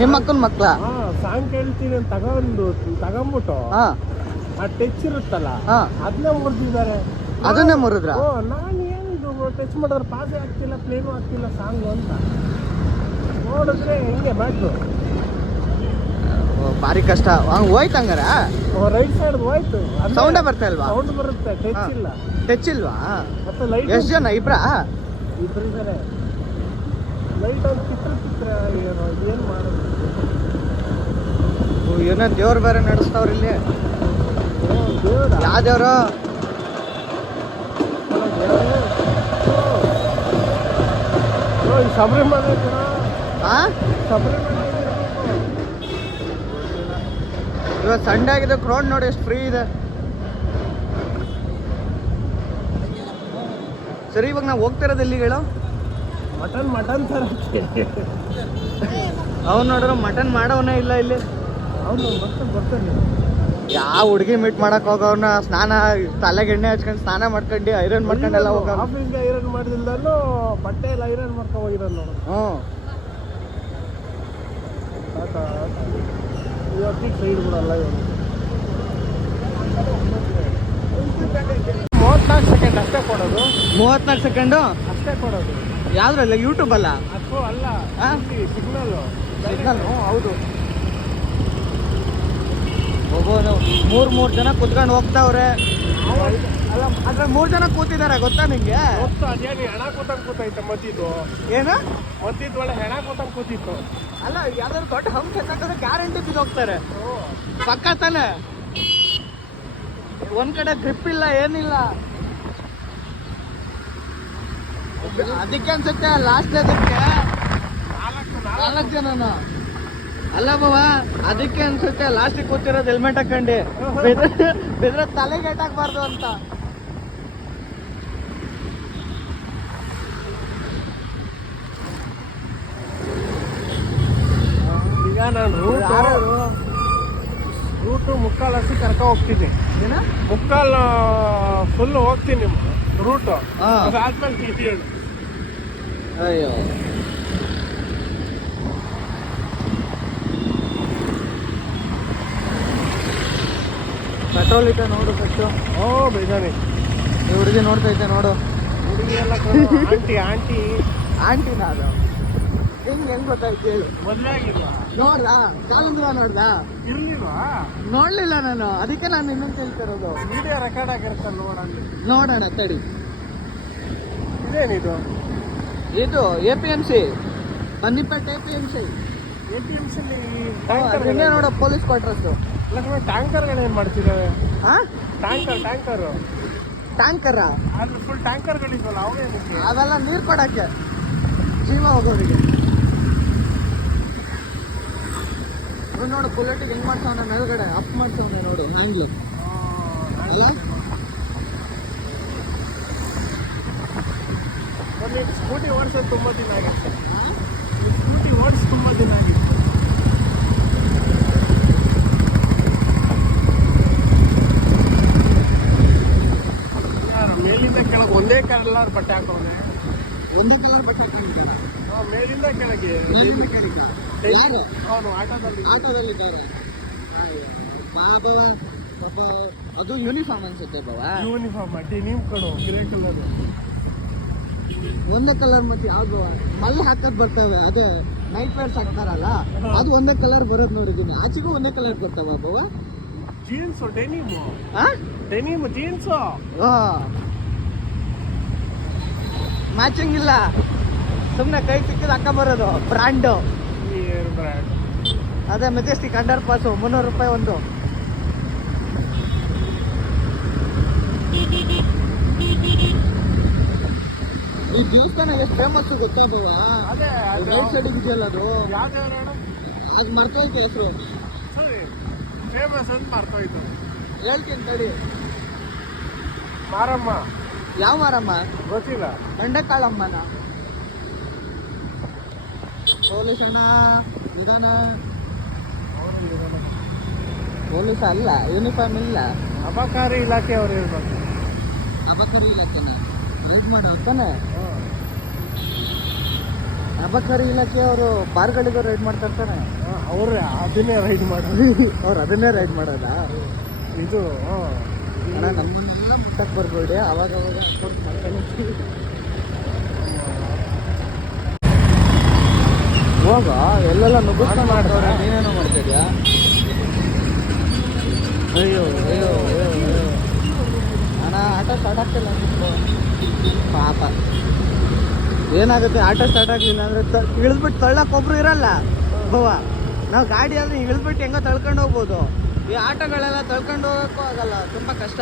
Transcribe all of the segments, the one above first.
ನಿಮ್ಮ ಮಕ್ಕನ ಮಕ್ಳ? ಸಾಂಗ್ ಕೇಳ್ತೀನಿ ಅಂತ ತಗೊಂಬಿಟ್ಟು ಆ ಟಚ್ ಇರುತ್ತಲ್ಲ ಅದನ್ನ ಮುರಿದಿದ್ದಾರೆ. ಅದನ್ನೇ ಮುರಿದ್ರ? ನಾನು ಏನಿದು ಟಚ್ ಮಾಡಿದ್ರೆ ಪಾಸೇ ಆಗ್ತಿಲ್ಲ, ಪ್ಲೇನು ಆಗ್ತಿಲ್ಲ ಸಾಂಗು ಅಂತ ನೋಡಿದ್ರೆ ಹಿಂಗೆ ಬ್ಯಾಟ್ರು ಭಾರಿ ಕಷ್ಟ. ಹೋಯ್ತು ಹಂಗಾರ? ರೈಟ್ ಸೈಡ್ ಹೋಯ್ತು. ಸೌಂಡೇ ಬರ್ತಾ ಇಲ್ವಾ? ಸೌಂಡ್ ಬರುತ್ತೆ, ಟಚ್ ಇಲ್ಲ. ಟಚ್ ಇಲ್ವಾ? ಮತ್ತೆ ಲೈಟ್ ಎಷ್ಟು ಜನ? ಇಬ್ರಾ? ಇಬ್ಬರಿದ್ದಾರೆ. ಲೈಟ್ ಒಂದು ಚಿತ್ರ ಏನು ಮಾಡೋದು? ಏನೋ ದೇವ್ರು ಬೇರೆ ನಡೆಸ್ತಾವ್ರ ಇಲ್ಲಿ. ಯಾವ ದೇವ್ರು? ಶಬರಿಮಲೆ ಕೂಡ. ಶಬರಿಮಲೆ ಇವಾಗ ಸಂಡೇ ಆಗಿದೆ, ಕ್ರೌಡ್ ನೋಡಿ ಎಷ್ಟು ಫ್ರೀ ಇದೆ. ಸರಿ, ಇವಾಗ ನಾವು ಹೋಗ್ತಿರೋದು ಎಲ್ಲಿಗಳು? ಮಟನ್ ತರಕ್ಕೆ. ಅವ್ನು ನೋಡ್ರ ಮಟನ್ ಮಾಡೋವನೇ ಇಲ್ಲ ಇಲ್ಲಿ. ಅವನು ಬರ್ತಾನೆ. ಯಾವ ಹುಡುಗಿ ಮೀಟ್ ಮಾಡಕ್ ಹೋಗೋವ್ನ ಸ್ನಾನ, ತಲೆಗೆ ಎಣ್ಣೆ ಹಚ್ಕೊಂಡು ಸ್ನಾನ ಮಾಡ್ಕೊಂಡು ಐರನ್ ಮಾಡ್ಕೊಂಡೆಲ್ಲ ಹೋಗ. ಆಫೀಸ್ಗೆ ಐರನ್ ಮಾಡಿದಿಲ್ದಲ್ಲೂ ಬಟ್ಟೆ ಎಲ್ಲ ಐರನ್ ಮಾಡ್ಕೊಂಡು ಹೋಗಿರೋದು ನೋಡು. ಇವತ್ತಿಗೆ ಸೈಡ್ ಬಿಡಲ್ಲ ಇವರು. 34 ಸೆಕೆಂಡ್ ಅಷ್ಟೇ ಕೊಡೋದು. 34 ಸೆಕೆಂಡು ಅಷ್ಟೇ ಕೊಡೋದು. ಯಾವ್ದ್ರಲ್ಲ? ಯೂಟ್ಯೂಬ್ ಅಲ್ಲ? ಅಥವಾ ಅಲ್ಲ, ಸಿಗ್ನಲ್. ಹೌದು. ಒಬ್ಬನು 3 ಜನ ಕುತ್ಕೊಂಡು ಹೋಗ್ತಾವ್ರೆ. ಅಲ್ಲ, ಅದ್ರ 3 ಜನ ಕೂತಿದ್ದಾರೆ, ಗೊತ್ತಾ ನಿಂಗೆ? ಗೊತ್ತು. ಅದೇನು ಹೆಣ ಕೂತಂಗೆ ಕೂತೈತೆ ಮತ್ತಿದ್ದು. ಏನು ಮತ್ತಿದ್ದು ಒಳ್ಳೆ ಹೆಣ ಕೂತಂಗೆ ಕೂತಿತ್ತು. ಅಲ್ಲ, ಯಾವ್ದಾದ್ರು ದೊಡ್ಡ ಹಂಪ್ ಎತ್ತಂದ್ರೆ ಗ್ಯಾರಂಟಿ ಬಿದ್ದೋಗ್ತಾರೆ. ಪಕ್ಕ ತಾನೆ. ಒಂದ್ ಕಡೆ ಗ್ರಿಪ್ ಇಲ್ಲ, ಏನಿಲ್ಲ. ಅದಕ್ಕೆ ಅನ್ಸುತ್ತೆ ಲಾಸ್ಟ್ ಅದಕ್ಕೆ 4 ಜನನ ಅಲ್ಲ ಬಾವ, ಅದಕ್ಕೆ ಅನ್ಸುತ್ತೆ ಲಾಸ್ಟಿಗೆ ಕೂತಿರೋದು ಹೆಲ್ಮೆಟ್ ಹಾಕೊಂಡು. ಬೆದ್ರ ತಲೆಗೆ ಏಟಾಕ್ಬಾರ್ದು ಅಂತ. ಈಗ ನಾನು ರೂಟು ಮುಕ್ಕಾಲು ಅಷ್ಟು ಕರ್ಕ ಹೋಗ್ತೀನಿ. ಮುಕ್ಕಾಲು ಫುಲ್ ಹೋಗ್ತೀನಿ ರೂಟು. ಅದಾದ್ಮೇಲೆ ಹೇಳು. ಅಯ್ಯೋ, ಪೆಟ್ರೋಲ್ ಐತೆ ನೋಡು ಫಸ್ಟು. ಬೇಜಾನೆ ಈ ಹುಡುಗಿ ನೋಡ್ತಾ ಇದ್ದೆ ನೋಡು. ಹುಡುಗಿ ಎಲ್ಲ ಆಂಟಿ ಆಂಟಿನ ಅದು ಹೆಂಗ್ ಗೊತ್ತಾಯ್ತು ಹೇಳು? ಮದುವೆ ಆಗಿಲ್ವಾ? ನೋಡ್ದಾ? ಕಾಲಂದ್ರ ನೋಡ್ದಾ? ಇರ್ಲಿಲ್ವಾ? ನೋಡ್ಲಿಲ್ಲ ನಾನು, ಅದಕ್ಕೆ ನಾನು ಇನ್ನೊಂದು ಕೇಳ್ತಿರೋದು. ವಿಡಿಯೋ ರೆಕಾರ್ಡ್ ಆಗಿರುತ್ತೆ ನೋಡೋಣ ತಡಿ. ಇದೇನಿದು? ಇದು APMC, ಬನ್ನಿಪೇಟೆ APMC. ಹಿಂಗೆ ನೋಡು, ಪೊಲೀಸ್ ಕ್ವಾರ್ಟರ್ಸ್. ಟ್ಯಾಂಕರ್ಗಳೇನು ಮಾಡ್ತಿದ್ದಾವೆ? ಟ್ಯಾಂಕರ್ ಟ್ಯಾಂಕರ? ಅದು ಫುಲ್ ಟ್ಯಾಂಕರ್ಗಳಿದ್ವಲ್ಲ ಅವೇನಕ್ಕೆ? ಅವೆಲ್ಲ ನೀರು ಕೊಡಕ್ಕೆ, ಜೀವ ಹೋಗೋರಿಗೆ. ನೋಡು, ಬುಲೆಟಿಗೆ ಹೆಂಗ್ ಮಾಡ್ಸವನ ಮೇಲ್ಗಡೆ ಅಪ್ ಮಾಡ್ಸವನ ನೋಡು, ಹ್ಯಾಂಗ್ಲು ಅಲ್ಲ? ಸ್ಕೂಟಿ ಓಡಿಸೋದು ತುಂಬ ದಿನ ಆಗಿತ್ತು. ಸ್ಕೂಟಿ ಓಡಿಸಿ ತುಂಬ ದಿನ ಆಗಿತ್ತು. ಮೇಲಿಂದ ಕೆಳಗೆ ಒಂದೇ ಕಲರ್ ಬಟ್ಟೆ ಹಾಕೋನೆ. ಒಂದೇ ಕಲರ್ ಬಟ್ಟೆ ಹಾಕೊಂಡಿದ್ದಾರ? ಮೇಲಿಂದ ಕೆಳಗೆ. ಅವನು ಆಟೋದಲ್ಲಿದ್ದಾರೆ. ಪಾಪ ಅದು ಯೂನಿಫಾರ್ಮ್ ಅನ್ಸುತ್ತೆ ಬಾವ. ಯೂನಿಫಾರ್ಮ್ ಡೆನಿಮ್ ಕಡು ಗ್ರೇ ಕಲರ್. ಒಂದೇ ಕಲರ್ ಮತ್ತೆ ಯಾವ್ದು ಮಲ್ಲಿ ಹಾಕದ್ ಬರ್ತವೆ, ಅದೇ ನೈಟ್ ವೇರ್ಸ್ ಹಾಕ್ತಾರಲ್ಲ, ಅದು ಒಂದೇ ಕಲರ್ ಬರೋದು ನೋಡಿದೀನಿ. ಆಚೆಗೂ ಒಂದೇ ಕಲರ್ ಬರ್ತಾವ ಬಾವ. ಜೀನ್ಸ್ ಡೆನಿಮ್ ಜೀನ್ಸ್ ಮ್ಯಾಚಿಂಗ್ ಇಲ್ಲ, ಸುಮ್ಮನೆ ಕೈ ಸಿಕ್ಕಿದ ಹಾಕೊಂಬರೋದು. ಬ್ರ್ಯಾಂಡು ಅದೇ ಮೆಜೆಸ್ಟಿಕ್ ಅಂಡರ್ ಪಾಸು, 300 ರೂಪಾಯಿ ಒಂದು. ಈ ದೇವಸ್ಥಾನ ಎಷ್ಟು ಫೇಮಸ್ ಗೊತ್ತಾ ಬಾವ? ರೈಟ್ ಸೈಡಿಗೆ ಇದೆಯಲ್ಲ ಅದು, ಅದು ಮರ್ತೋಯ್ತು ಹೆಸರು. ಫೇಮಸ್ ಅಂತ ಮರ್ತೋಯ್ತು. ಹೇಳ್ತೀನಿ ತಡಿ. ಮಾರಮ್ಮ. ಯಾವ ಮಾರಮ್ಮ? ಗೊತ್ತಿಲ್ಲ. ಬಂಡೆಕಾಳಮ್ಮನ. ಪೊಲೀಸ್ ಅಣ್ಣ ನಿಧಾನ. ಪೊಲೀಸ್ ಅಲ್ಲ, ಯೂನಿಫಾರ್ಮ್ ಇಲ್ಲ. ಅಬಕಾರಿ ಇಲಾಖೆ ಅವ್ರು ಇರ್ಬೇಕು. ಅಬಕಾರಿ ಇಲಾಖೆನ ರೈಡ್ ಮಾಡೋ ಅಂತಾನೆ. ಅಬಕಾರಿ ಇಲಾಖೆ ಅವರು ಬಾರ್ಗಳಿಗೂ ರೈಡ್ ಮಾಡ್ತಾ ಇರ್ತಾರೆ. ಅವ್ರೆ ಅದನ್ನೇ ರೈಡ್ ಮಾಡೋದು. ಅವ್ರು ಅದನ್ನೇ ರೈಡ್ ಮಾಡೋದಾ? ಇದು ಅಣ್ಣ ನಮ್ಮನ್ನೆಲ್ಲ ಮುಟ್ಟಕ್ಕೆ ಬರ್ಬೇಡಿ, ಅವಾಗ ಸಪೋರ್ಟ್ ಮಾಡ್ತಾನೆ. ಹೋಗ ಎಲ್ಲೆಲ್ಲ ನುಗ್ಗಿಸ್ತಾ ಮಾಡ್ತಾವ್ರೆ, ನೀನೇನೋ ಮಾಡ್ತಿದ್ಯಾ? ಅಯ್ಯೋ ಅಯ್ಯೋ ಅಯ್ಯೋ ಅಯ್ಯೋ ಅಣ್ಣ, ಆಟ ಸ್ಟಾರ್ಟ್ ಆಗ್ತಿಲ್ಲ ಅಂತಿತ್ತು ಪಾಪ. ಏನಾಗುತ್ತೆ, ಆಟ ಸ್ಟಾರ್ಟ್ ಆಗಲಿಲ್ಲ ಅಂದರೆ ಇಳಿದ್ಬಿಟ್ಟು ತಳ್ಳಕ್ಕೆ ಒಬ್ರು ಇರಲ್ಲ ಬವ್ವ. ನಾವು ಗಾಡಿ ಆದರೆ ಇಳಿದ್ಬಿಟ್ಟು ಹೆಂಗೋ ತಳ್ಕೊಂಡು ಹೋಗ್ಬೋದು. ಈ ಆಟಗಳೆಲ್ಲ ತಳ್ಕೊಂಡು ಹೋಗೋಕ್ಕೂ ಆಗಲ್ಲ, ತುಂಬ ಕಷ್ಟ.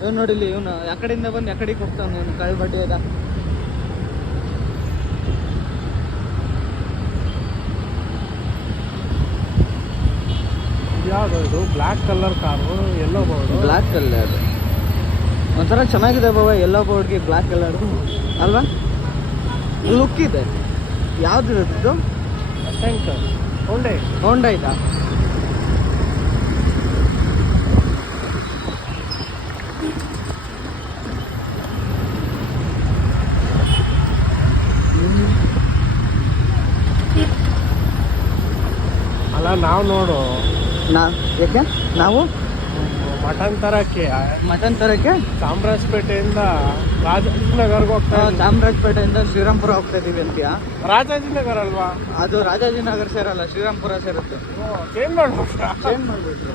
ಇವ್ನು ನೋಡಿಲಿ, ಇವನು ಯಾಕಡೆಯಿಂದ ಬಂದು ಯಾಕಡೆಗೆ ಹೋಗ್ತಾನೆ, ಇವನು ಕಳ್ಬಡ್ಡಿ ಅದ. ಯಾವುದು ಇದು? ಬ್ಲ್ಯಾಕ್ ಕಲರ್ ಕಾರು, ಎಲ್ಲೋ ಬೋರ್ಡು. ಬ್ಲ್ಯಾಕ್ ಕಲರ್ ಒಂಥರ ಚೆನ್ನಾಗಿದೆ ಬಾವ, ಎಲ್ಲೋ ಬೋರ್ಡ್ಗೆ ಬ್ಲ್ಯಾಕ್ ಕಲರ್ ಅಲ್ವಾ? ಲುಕ್ ಇದೆ. ಯಾವ್ದು ಇರೋದು? ಹೋಂಡಾ ಇದಾ? ಅಲ್ಲ ನಾವು ನೋಡು, ಯಾಕೆ ನಾವು ಮಟನ್ ತರಕ್ಕೆ ಚಾಮರಾಜಪೇಟೆಯಿಂದ ರಾಜಾಜಿನಗರ್ಗೆ ಹೋಗ್ತಾ ಇದ್ದೀವಿ. ಚಾಮರಾಜಪೇಟೆಯಿಂದ ಶ್ರೀರಾಮ್ಪುರ ಹೋಗ್ತಾ ಇದೀವಿ ಅಂತೀಯಾ? ರಾಜಾಜಿನಗರ್ ಅಲ್ವಾ ಅದು? ರಾಜಾಜಿನಗರ್ ಸೇರಲ್ಲ, ಶ್ರೀರಾಮ್ಪುರ ಸೇರುತ್ತೆ. ಚೇಂಜ್ ಮಾಡ್ಬಿಟ್ರಾ? ಚೇಂಜ್ ಮಾಡ್ಬಿಟ್ರು.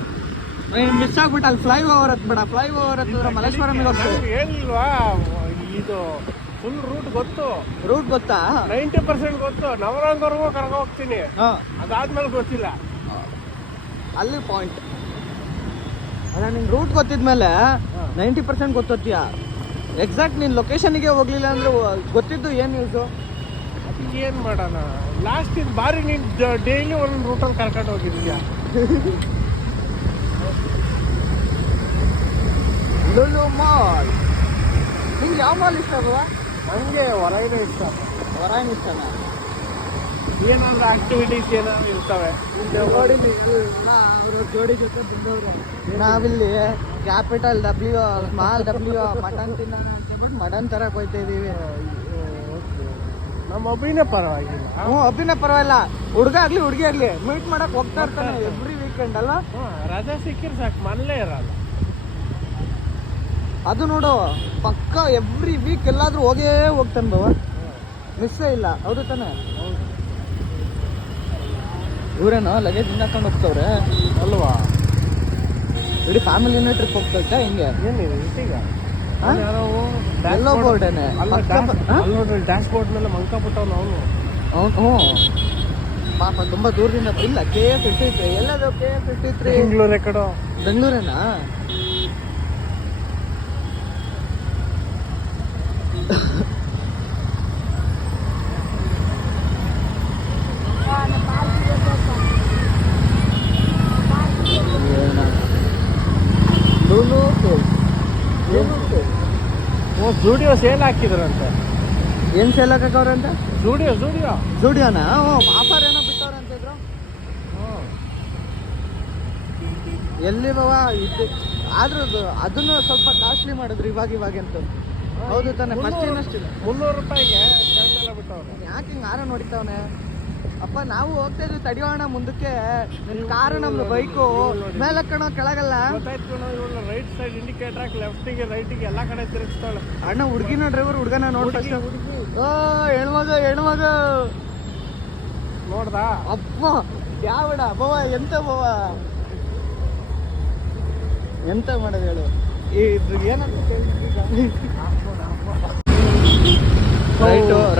ಮಿಸ್ ಆಗ್ಬಿಟ್ಟು ಅಲ್ಲಿ ಫ್ಲೈ ಓವರ್ ಹತ್ಬೇಡ. ಫ್ಲೈ ಓವರ್ ಹತ್ತಿದ್ರೆ ಮಲ್ಲೇಶ್ವರಮಿಗೆ ಹೋಗ್ತದೆ. ಏನಿಲ್ವಾ, ಇದು ಫುಲ್ ರೂಟ್ ಗೊತ್ತು. ರೂಟ್ ಗೊತ್ತಾ? 90% ಗೊತ್ತು. ನವರಂಗವರೆಗೂ ಕರ್ಕೊ ಹೋಗ್ತೀನಿ, ಅದಾದ್ಮೇಲೆ ಗೊತ್ತಿಲ್ಲ. ಅಲ್ಲಿ ಪಾಯಿಂಟ್ ಅಲ್ಲ, ನಿಂಗೆ ರೂಟ್ ಗೊತ್ತಿದ್ಮೇಲೆ 90% ಗೊತ್ತೋತೀಯ. ಎಕ್ಸಾಕ್ಟ್ ನೀನು ಲೊಕೇಶನ್ಗೆ ಹೋಗ್ಲಿಲ್ಲ ಅಂದ್ರೆ ಗೊತ್ತಿದ್ದು ಏನು ಯೂಸು? ಏನು ಮಾಡೋಣ, ಲಾಸ್ಟ್ ಇದು ಬಾರಿ ನೀನು ಡೈಲಿ ಒಂದು ರೂಟಲ್ಲಿ ಕರ್ಕೊಂಡು ಹೋಗಿದ್ಯಾ. ಲುಲು ಮಾಲ್. ನಿಂಗೆ ಯಾವ ಮಾಲ್ ಇಷ್ಟ ಅಲ್ವ? ನನಗೆ ಹೊರಗಡೆ ಇಷ್ಟ. ಹೊರಗಿನ ಇಷ್ಟನಾ? ಏನಾದರೂ ಆಕ್ಟಿವಿಟೀಸ್ ಏನಾದ್ರು ಇರ್ತವೆ. ಜೋಡಿ ಜೊತೆ ತಿಂದವ್ರೆ. ನಾವಿಲ್ಲಿ capital W, small W mutton ತಿನ್ನೋಣ ಅಂತ ಹೇಳ್ಬಿಟ್ಟು ಮಟನ್ ತರಕ್ಕೆ ಹೋಗ್ತಾ ಇದೀವಿ. ನಮ್ಮ ಅಭಿನೇ ಪರವಾಗಿಲ್ಲ. ಅಭಿನೇ ಪರವಾಗಿಲ್ಲ. ಹುಡುಗ ಆಗ್ಲಿ ಹುಡುಗಿ ಆಗ್ಲಿ ಮೀಟ್ ಮಾಡಕ್ ಹೋಗ್ತಾ ಇರ್ತಾನೆ ಎವ್ರಿ ವೀಕೆಂಡ್ ಅಲ್ವಾ? ರಜೆ ಸಿಕ್ಕಿರ್ ಸಾಕು, ಮನೇಲೇ ಇರಲ್ಲ. ಅದು ನೋಡು, ಪಕ್ಕ ಎವ್ರಿ ವೀಕ್ ಎಲ್ಲಾದ್ರೂ ಹೋಗೇ ಹೋಗ್ತಾನೆ ಬಾವ, ಮಿಸ್ಸೇ ಇಲ್ಲ. ಹೌದು ತಾನೆ? ಇವರೇನೋ ಲಗೇಜ್ ಹಿಂದಾಕೊಂಡು ಹೋಗ್ತವ್ರೆ ಅಲ್ವಾ? ಇಡೀ ಫ್ಯಾಮಿಲಿನೇ ಟ್ರಿಪ್ ಹೋಗ್ತೈತೆ ಹಿಂಗೆ. ಏನಿದೆ ಈಗ? ಎಲ್ಲೋ ಬೋರ್ಡೇನೆ ಡ್ಯಾಶ್ ಬೋರ್ಡ್ ಮೇಲೆ ಮಂಕಾಬಿಟ್ಟವ್ನು ಅವನು. ಹ್ಞೂ ಪಾಪ ತುಂಬ ದೂರದಿಂದ. ಇಲ್ಲ, KF53. ಎಲ್ಲದು KF53? ಬೆಂಗಳೂರೇ ಕಡೆ. ಬೆಂಗಳೂರೇನಾ? ಸ್ಟುಡಿಯೋ ಸೇಲ್ ಹಾಕಿದ್ರಂತೆ. ಏನು ಸೇಲ್ ಹಾಕವ್ರಂತ? ಸ್ಟುಡಿಯೋನಾ? ಆಫರ್ ಏನೋ ಬಿಟ್ಟವ್ರಂತಿದ್ರು. ಎಲ್ಲಿ ಬಾವ ಇದು? ಆದ್ರೂ ಅದನ್ನು ಸ್ವಲ್ಪ ಕಾಸ್ಟ್ಲಿ ಮಾಡಿದ್ರು ಇವಾಗ ಅಂತೂ. ಹೌದು ತಾನೆ? ಫಸ್ಟ್ ಏನಷ್ಟಿಲ್ಲ, 300 ರೂಪಾಯಿಗೆ ಶರ್ಟ್ ಎಲ್ಲ ಬಿಟ್ಟವ್ರೆ. ಯಾಕೆ ಹಿಂಗೆ ಆರ ನೋಡಿತಾವನೆ ಅಪ್ಪ? ನಾವು ಹೋಗ್ತಾ ಇದ್ವಿ, ತಡಿಯೋಣ ಮುಂದಕ್ಕೆ. ಕಾರು ನಮ್ದು, ಬೈಕು ಮೇಲೆ ಕಣೋ ಕೆಳಗಲ್ಲ. ರೈಟ್ ಸೈಡ್ ಇಂಡಿಕೇಟರ್ ಹಾಕಿ ಲೆಫ್ಟಿಗೆ ರೈಟಿಗೆ ಎಲ್ಲ ಕಡೆ ತಿರುಗಿಸ್ತಾಳೆ. ಅಣ್ಣ ಹುಡುಗಿನ ಡ್ರೈವರ್, ಹುಡುಗನ ನೋಡಿ. ಓ ಹೆಣ್ಮಗ ನೋಡ್ದಾ? ಅಪ್ಪ ಯಾವಡ ಬವ, ಎಂತ ಬವ, ಎಂತ ಮಾಡೋದು ಹೇಳು. ಇದು ಏನಂತ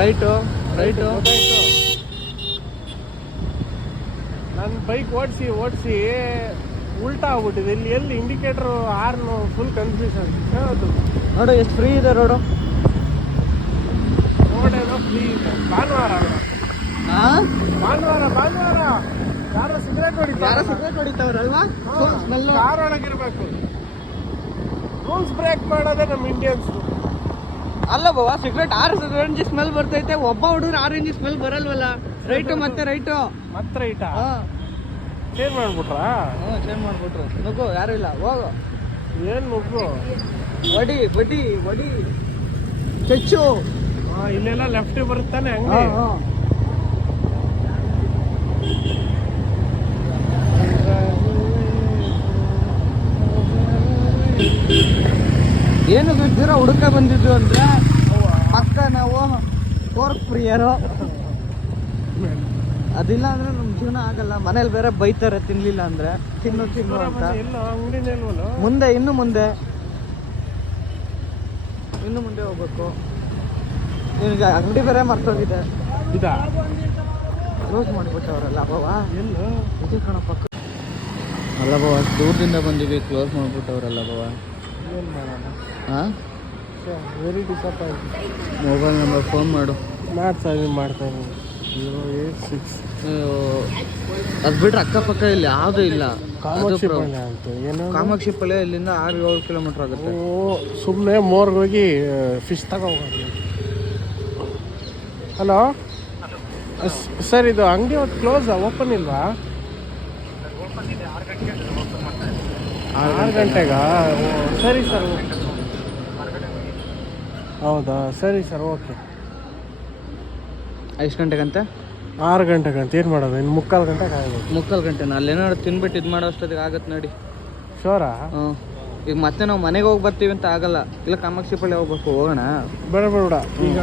ರೈಟು. ನನ್ನ ಬೈಕ್ ಓಡಿಸಿ ಉಲ್ಟಾ ಆಗ್ಬಿಟ್ಟಿದೆ. ಎಲ್ಲಿ ಇಂಡಿಕೇಟರ್ ಆರ್ನು ಫುಲ್ ಕನ್ಫ್ಯೂಷನ್. ನೋಡು ಎಷ್ಟು ಫ್ರೀ ಇದೆ ರೋಡು. ರೋಡೇನೋ ಫ್ರೀ ಇದೆ. ಭಾನುವಾರ ಯಾರೋ ಸಿಗರೇಟ್ ಹೊಡಿತಾವ್ರಲ್ವಾ? ಕಾರ್ ಒಳಗಿರ್ಬೇಕು. ರೂಲ್ಸ್ ಬ್ರೇಕ್ ಮಾಡೋದೇ ನಮ್ಮ ಇಂಡಿಯನ್ಸ್. ಅಲ್ಲ ಬಾವ, ಸಿಗರೇಟ್ ಆರೆಂಜ್ ಸ್ಮೆಲ್ ಬರ್ತೈತೆ. ಒಬ್ಬ ಹುಡುಗರು ಆರೆಂಜ್ ಸ್ಮೆಲ್ ಬರಲ್ವಲ್ಲ. ರೈಟು ಮತ್ತೆ ರೈಟು ಚೇಂಜ್ ಮಾಡ್ಬಿಟ್ರಾ? ಚೇಂಜ್ ಮಾಡ್ಬಿಟ್ರು. ನುಗ್ಗು, ಯಾರು ಇಲ್ಲ, ಹೋಗು. ಏನು ನುಗ್ಗು? ವಡಿ ಚೆಚ್ಚು. ಇಲ್ಲೆಲ್ಲ ಲೆಫ್ಟ್ ಬರುತ್ತಾನೆ ಅಂಗಡಿ. ಏನು ಬಿದ್ದೀರ ಹುಡುಕ ಬಂದಿದ್ದು ಅಂದ್ರೆ ಪಕ್ಕ ನಾವು ಕೋರ್ಕ್ ಪ್ರಿಯರು. ಅದಿಲ್ಲ ಅಂದ್ರೆ ನಮ್ ಜೀವನ ಆಗಲ್ಲ. ಮನೇಲಿ ಬೇರೆ ಬೈತಾರೆ ತಿನ್ಲಿಲ್ಲ ಅಂದ್ರೆ. ತಿನ್ನು ಅಂತ. ಮುಂದೆ ಇನ್ನು ಮುಂದೆ ಹೋಗ್ಬೇಕು. ನಿನಗೆ ಅಂಗಡಿ ಬೇರೆ ಮರ್ತೋಗಿದೆ. ಕ್ಲೋಸ್ ಮಾಡಿಬಿಟ್ಟವ್ರಲ್ಲ ಬಾವ. ಇದು ಕಣ ಪಕ್ಕ ಅಲ್ಲ ಬಾವ, ದೂರದಿಂದ ಬಂದಿವಿ, ಕ್ಲೋಸ್ ಮಾಡಿಬಿಟ್ಟವ್ರಲ್ಲ ಬಾವ. ಹಾಂ, very disappoint. Mobile number phone ಮಾಡು. ಮಾಡ್ತಾ ಇದ್ದೀನಿ 086. ಅದು ಬಿಟ್ರೆ ಅಕ್ಕಪಕ್ಕ ಇಲ್ಲಿ ಯಾವುದೂ ಇಲ್ಲ. ಕಾಮಾಕ್ಷಿಪಾಳ್ಯ ಅಂತ ಏನು? ಕಾಮಾಕ್ಷಿಪಾಳ್ಯ ಇಲ್ಲಿಂದ 6-7 ಕಿಲೋಮೀಟರ್ ಆಗುತ್ತೆ. ಸುಮ್ಮನೆ ಮೋರ್ಗೆ ಹೋಗಿ ಫಿಶ್ ತಗೋಬೋದು. ಹಲೋ ಸರ್, ಇದು ಅಂಗಡಿ ಅವತ್ತು ಕ್ಲೋಸ್ ಓಪನ್ ಇಲ್ವಾ? 6 ಗಂಟೆಗಾ? ಸರಿ ಸರ್. ಹೌದಾ, ಸರಿ ಸರ್, ಓಕೆ. ಎಷ್ಟು ಗಂಟೆಗಂತೆ? 6 ಗಂಟೆಗಂತ. ಏನು ಮಾಡೋದು ಇನ್ನು 3/4 ಗಂಟೆಗೆ ಆಗಬೇಕು. 3/4 ಗಂಟೆನ? ಅಲ್ಲೇನಾದ್ರು ತಿನ್ಬಿಟ್ಟು ಇದು ಮಾಡೋ ಅಷ್ಟೊತ್ತಿಗೆ ಆಗತ್ತೆ ನೋಡಿ. ಶೋರಾ? ಹ್ಞೂ. ಈಗ ಮತ್ತೆ ನಾವು ಮನೆಗೆ ಹೋಗಿ ಬರ್ತೀವಿ ಅಂತ ಆಗಲ್ಲ. ಇಲ್ಲ ಕಾಮಾಕ್ಷಿಪಾಳ್ಯ ಹೋಗ್ಬೇಕು, ಹೋಗೋಣ. ಬೇಡ ಈಗ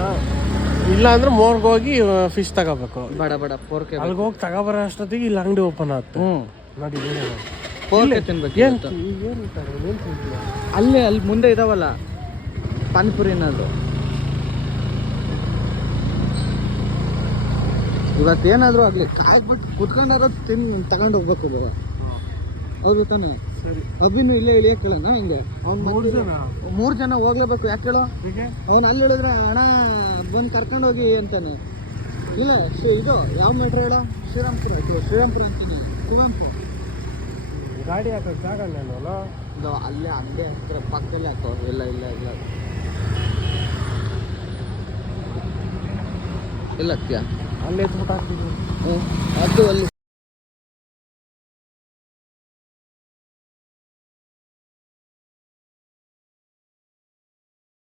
ಇಲ್ಲ ಅಂದ್ರೆ ಮೋರ್ಗೆ ಹೋಗಿ ಫಿಶ್ ತಗೋಬೇಕು. ಬೇಡ ಪೋರ್ಕೆ. ಅಲ್ಲಿಗೆ ಹೋಗಿ ತಗೋಬರೋ ಅಷ್ಟೊತ್ತಿಗೆ ಇಲ್ಲಿ ಅಂಗಡಿ ಓಪನ್ ಆಯ್ತು. ನೋಡಿ ಪೋರ್ಕೆ ತಿನ್ಬೇಕು. ಅಲ್ಲಿ ಮುಂದೆ ಇದಾವಲ್ಲ ಪಾನಿಪುರಿ ಏನಾದ್ರು. ಇವತ್ತೇನಾದ್ರು ಆಗಲಿ ಕಾಯ್ಬಿಟ್ಟು ಕುತ್ಕೊಂಡಾರ ತಗೊಂಡು ಹೋಗ್ಬೇಕು ಬರ. ಹೌದು ತಾನೆ? ಸರಿ. ಅಭಿನು ಇಲ್ಲೇ ಇಳಿಯಕ್ಕೆ ಕೇಳೋಣ. ಹಿಂಗೆ ಅವ್ನು 3 ಜನ ಹೋಗ್ಲೇಬೇಕು. ಯಾಕೆ ಕೇಳೋ? ಅವ್ನು ಅಲ್ಲಿ ಹೇಳಿದ್ರೆ ಹಣ ಬಂದು ಕರ್ಕೊಂಡೋಗಿ ಅಂತಾನೆ. ಇಲ್ಲ ಇದು ಯಾವ ಮೆಟ್ರೋ ಹೇಳ? ಶ್ರೀರಾಮ್ಪುರ ಅಂತೀನಿ. ಕುವೆಂಪು ಗಾಡಿ ಹಾಕೋದು ಜಾಗ ಅಲ್ಲ ಅಲ್ಲೇ ಅಂಗಡಿ ಹತ್ತಿರ ಪಕ್ಕದಲ್ಲಿ ಹಾಕೋ. ಇಲ್ಲ ಇಲ್ಲ ಅಲ್ಲೇ ಎತ್ಬಿಟ್ಟು ಹಾಕ್ತಿದ್ವಿ. ಅದು ಅಲ್ಲಿ